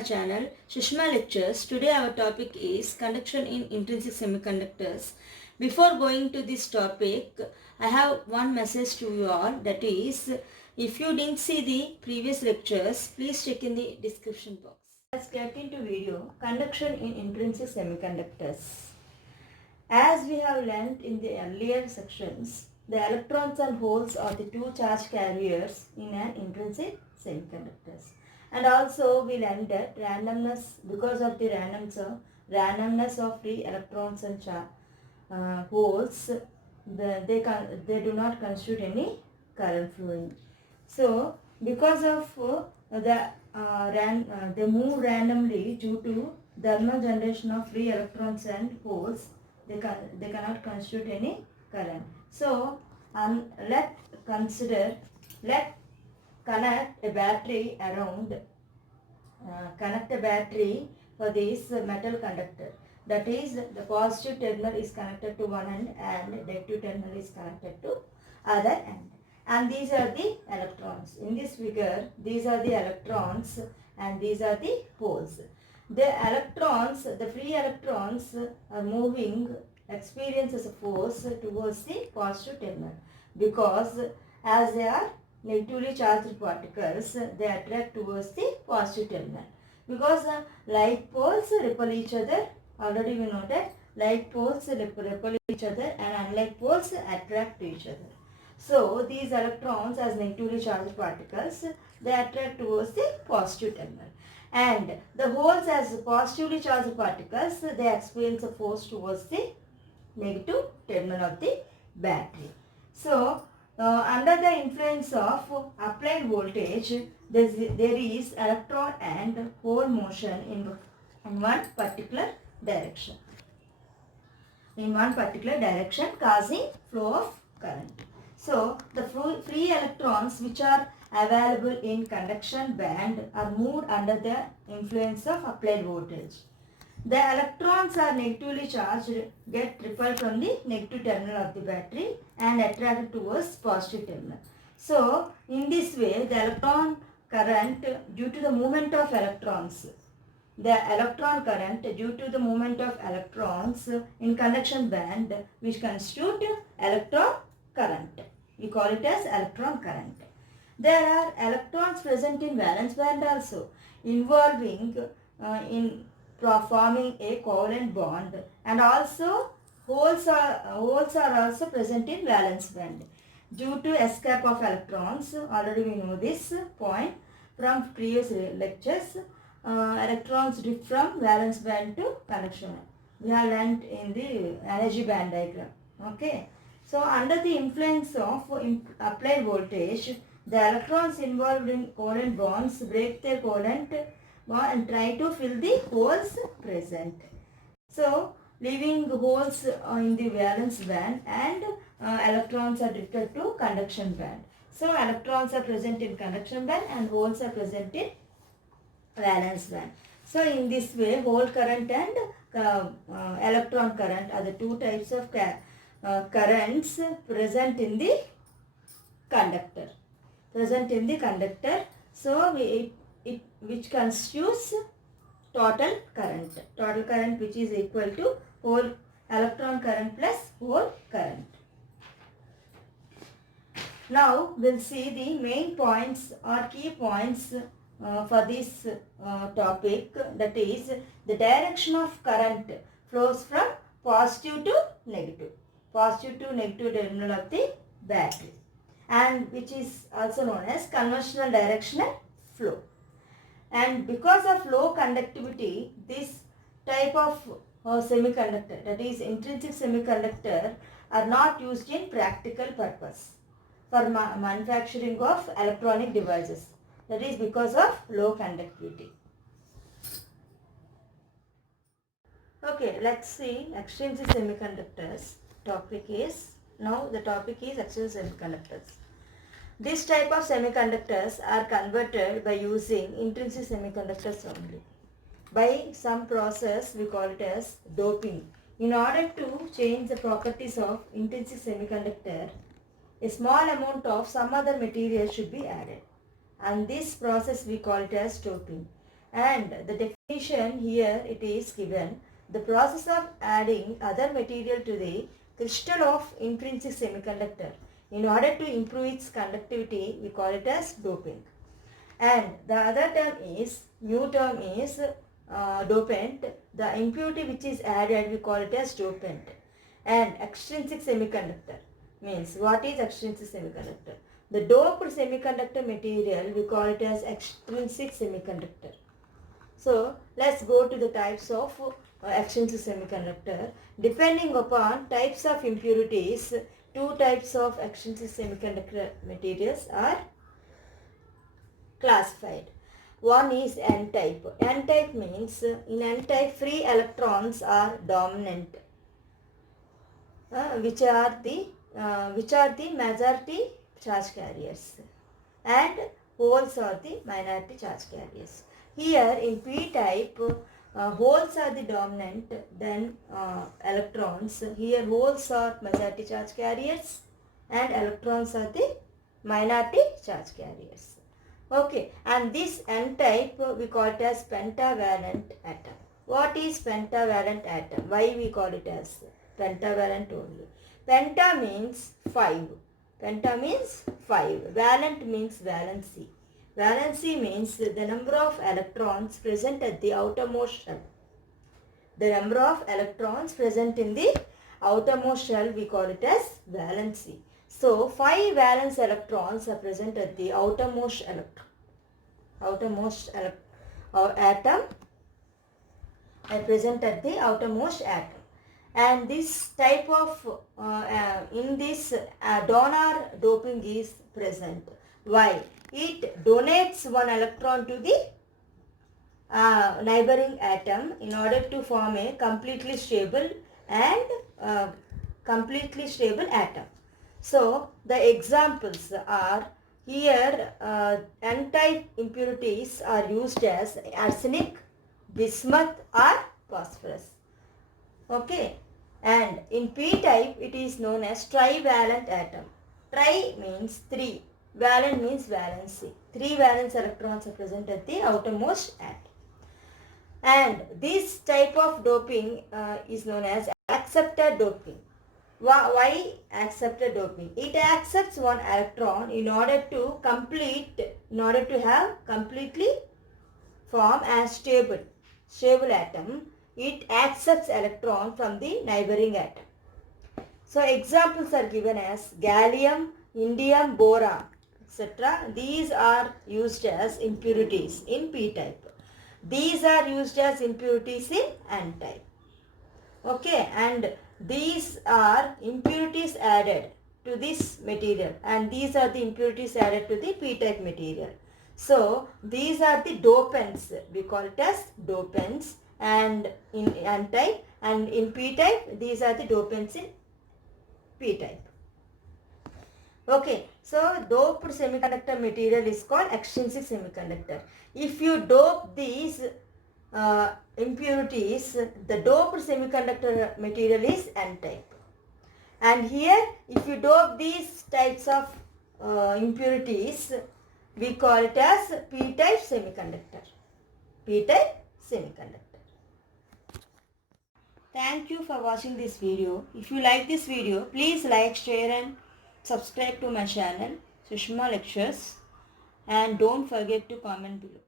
my channel Shishma Lectures. Today our topic is conduction in intrinsic semiconductors. Before going to this topic, I have one message to you all, that is, if you didn't see the previous lectures, please check in the description box. Let's get into video, conduction in intrinsic semiconductors. As we have learnt in the earlier sections, the electrons and holes are the two charge carriers in an intrinsic semiconductors. And also we learned that randomness, because of the randomness of free electrons and holes, they do not constitute any current flowing. So because of they move randomly due to thermal generation of free electrons and holes, they cannot constitute any current. So let's connect a battery for this metal conductor. That is, the positive terminal is connected to one end and negative terminal is connected to other end. And these are the electrons. In this figure, these are the electrons and these are the holes. The electrons, the free electrons are moving, experiences a force towards the positive terminal, because as they are negatively charged particles, they attract towards the positive terminal. Because like poles repel each other, already we know that like poles repel each other and unlike poles attract to each other. So these electrons as negatively charged particles, they attract towards the positive terminal. And the holes as positively charged particles, they experience a force towards the negative terminal of the battery. So under the influence of applied voltage, there is electron and hole motion in one particular direction. In one particular direction, causing flow of current. So the free electrons which are available in conduction band are moved under the influence of applied voltage. The electrons are negatively charged, get repelled from the negative terminal of the battery and attracted towards positive terminal. So in this way, the electron current due to the movement of electrons, in conduction band, which constitute electron current. We call it as electron current. There are electrons present in valence band also, involving in forming a covalent bond, and also holes are also present in valence band. Due to escape of electrons, already we know this point from previous lectures, electrons drift from valence band to conduction band. We have learnt in the energy band diagram. Okay. So under the influence of applied voltage, the electrons involved in covalent bonds break their covalent bond and try to fill the holes present. So leaving the holes in the valence band, and electrons are drifted to conduction band. So electrons are present in conduction band and holes are present in valence band. So in this way, hole current and electron current are the two types of currents present in the conductor. So which constitutes total current which is equal to whole electron current plus hole current. Now we'll see the main points or key points for this topic, that is, the direction of current flows from positive to negative terminal of the battery, and which is also known as conventional directional flow. And because of low conductivity, this type of semiconductor, that is intrinsic semiconductor, are not used in practical purpose for manufacturing of electronic devices. That is because of low conductivity. Okay, let's see extrinsic semiconductors. The topic is extrinsic semiconductors. This type of semiconductors are converted by using intrinsic semiconductors only. By some process, we call it as doping. In order to change the properties of intrinsic semiconductor, a small amount of some other material should be added. And this process we call it as doping. And the definition here it is given, the process of adding other material to the crystal of intrinsic semiconductor in order to improve its conductivity, we call it as doping. And the other term is, new term is dopant. The impurity which is added, we call it as dopant. And extrinsic semiconductor means, what is extrinsic semiconductor? The doped semiconductor material, we call it as extrinsic semiconductor. So let's go to the types of extrinsic semiconductor. Depending upon types of impurities, two types of extrinsic semiconductor materials are classified. One is N-type. N-type means, in N-type free electrons are dominant, which are the majority charge carriers, and holes are the minority charge carriers. Here in P-type, holes are the dominant, then electrons. Here holes are majority charge carriers and electrons are the minority charge carriers. Okay, and this N-type we call it as pentavalent atom. What is pentavalent atom? Why we call it as pentavalent only? Penta means 5. Penta means 5. Valent means valency. Valency means the number of electrons present at the outermost shell. The number of electrons present in the outermost shell, we call it as valency. So 5 valence electrons are present at the outermost atom are present at the outermost atom. And this type of in this donor doping is present. Why? It donates one electron to the neighboring atom in order to form a completely stable atom. So the examples are here, N-type impurities are used as arsenic, bismuth or phosphorus. Okay, and in P-type it is known as trivalent atom. Tri means 3, valent means valency. 3 valence electrons are present at the outermost atom. And this type of doping is known as acceptor doping. Why acceptor doping? It accepts one electron in order to have completely form a stable atom. It accepts electron from the neighboring atom. So examples are given as gallium, indium, boron, etc. These are used as impurities in P-type. These are used as impurities in N-type. Okay, and these are impurities added to this material, and these are the impurities added to the P-type material. So these are the dopants. We call it as dopants, and in N-type, and in P-type these are the dopants in P-type. Okay, so doped semiconductor material is called extrinsic semiconductor. If you dope these impurities, the doped semiconductor material is N-type. And here, if you dope these types of impurities, we call it as P-type semiconductor. P-type semiconductor. Thank you for watching this video. If you like this video, please like, share and subscribe to my channel, Sushma Lectures, and don't forget to comment below.